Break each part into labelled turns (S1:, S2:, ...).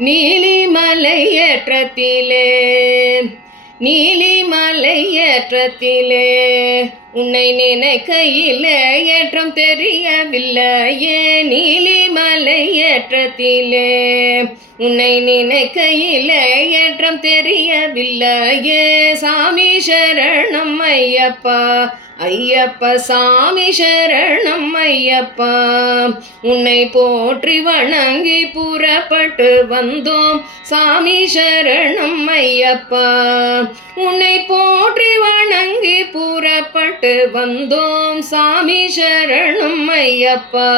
S1: நீலிமலையற்றத்திலே நீலிமலையற்றத்திலே உன்னை நினைக்கையிலே ஏற்றம் தெரியவில்லையே நீலிமலை ஏற்றத்திலே உன்னை நினைக்கையிலே ஏற்றம் தெரியவில்லையே சாமி சரணம் ஐயப்பா ஐயப்ப சாமி சரணம் ஐயப்பா. உன்னை போற்றி வணங்கி புறப்பட்டு வந்தோம் சாமி சரணம் ஐயப்பா. உன்னை போற்றி வணங்கி புறப்பட்டு வந்தோம். சாமி சரணம் ஐயப்பா.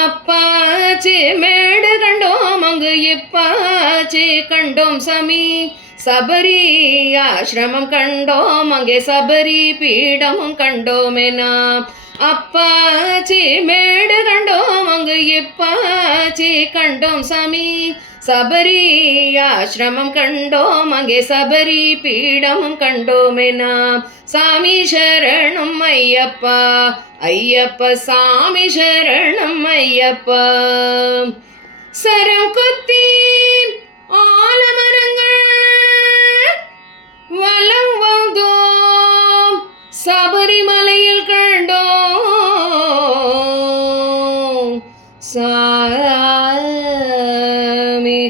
S1: அப்பாச்சி மேடு கண்டோம் அங்கு இப்பாச்சி கண்டோம். சாமி சபரி ஆசிரமம் கண்டோம் அங்கே சபரி பீடமும் கண்டோமே நாம். அப்பாச்சி மேடு கண்டோம் அங்கு இப்பாச்சி கண்டோம். சாமி சபரி ஆசிரமம் கண்டோம் அங்கே சபரி பீடமும் கண்டோமே நாம் சாமி சரணம் ஐயப்பா ஐயப்ப சாமி சரணம் ஐயப்பா. சரம் கொத்தி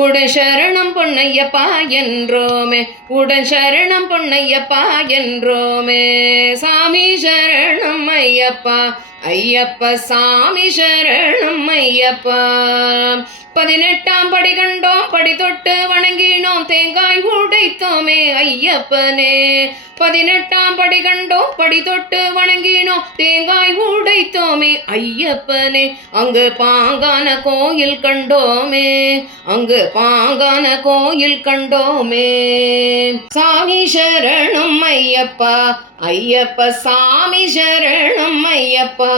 S1: உடன் சரணம் பொன்னையப்பா என்றோமே உடன் சரணம் பொன்னையப்பா என்றோமே. சாமி சரணம் ஐயப்பா ஐயப்ப சாமி சரணம் ஐயப்பா. பதினெட்டாம் படி கண்டோம் படி தொட்டு வணங்கினோம் தேங்காய் உடைத்தோமே ஐயப்பனே. பதினெட்டாம் படி கண்டோம் படி தொட்டு வணங்கினோம் தேங்காய் உடைத்தோமே ஐயப்பனே. அங்கு பாங்கான கோயில் கண்டோமே அங்கு பாங்கான கோயில் கண்டோமே. சாமி சரணம் ஐயப்பா ஐயப்ப சாமி சரணம் ஐயப்பா.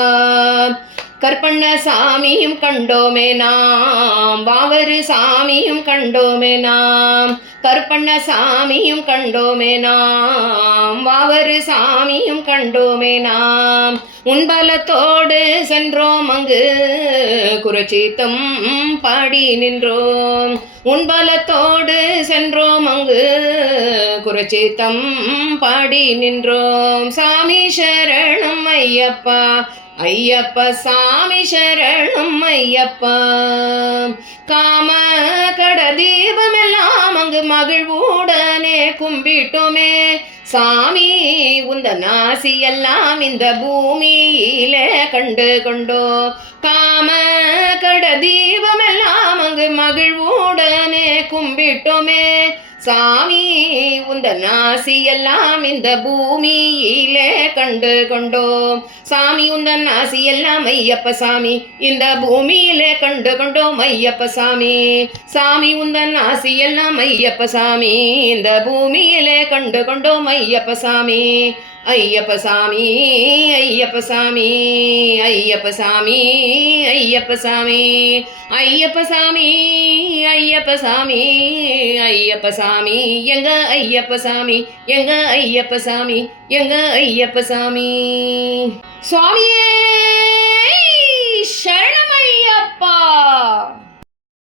S1: கற்பண்ண சாமியும் கண்டோமே நாம். வாவரு சாமியும் கண்டோமே நாம். கற்பண்ண சாமியும் கண்டோமே நாம். வாவரு சாமியும் கண்டோமே நாம். உன்பலத்தோடு சென்றோம் அங்கு. குரச்சீத்தம் பாடி நின்றோம். உன்பலத்தோடு சென்றோம் அங்கு. குரச்சீத்தம் பாடி நின்றோம். சாமி சரணம் ஐயப்பா. ஐயப்ப சாமி சரணம் ஐயப்பா. காம கட தீபமெல்லாம் அங்கு மகிழ்வுடனே கும்பிட்டோமே. சாமி உந்த நாசி எல்லாம் இந்த பூமியில கண்டு கொண்டோ. காம கட தீபமெல்லாம் அங்கு மகிழ்வுடனே கும்பிட்டோமே. சாமி உந்த நாசி எல்லாம் இந்த பூமியில கண்டு கொண்டோம் சாமி உந்த நாசி எல்லாம் ஐயப்ப சாமி இந்த பூமியில கண்டு கொண்டோம் ஐயப்ப சாமி. சாமி உந்த நாசி எல்லாம் ஐயப்ப சாமி இந்த பூமியில கண்டு கொண்டோம் ஐ ஐயப்பசாமி ஐயப்பசாமி ஐயப்பசாமி ஐயப்பசாமி ஐயப்பசாமி ஐயப்பசாமி ஐயப்பசாமி ஐயப்பசாமி எங்க ஐயப்பசாமி எங்க ஐயப்பசாமி எங்க ஐயப்பசாமி. சுவாமியே சரணம் ஐயப்பா.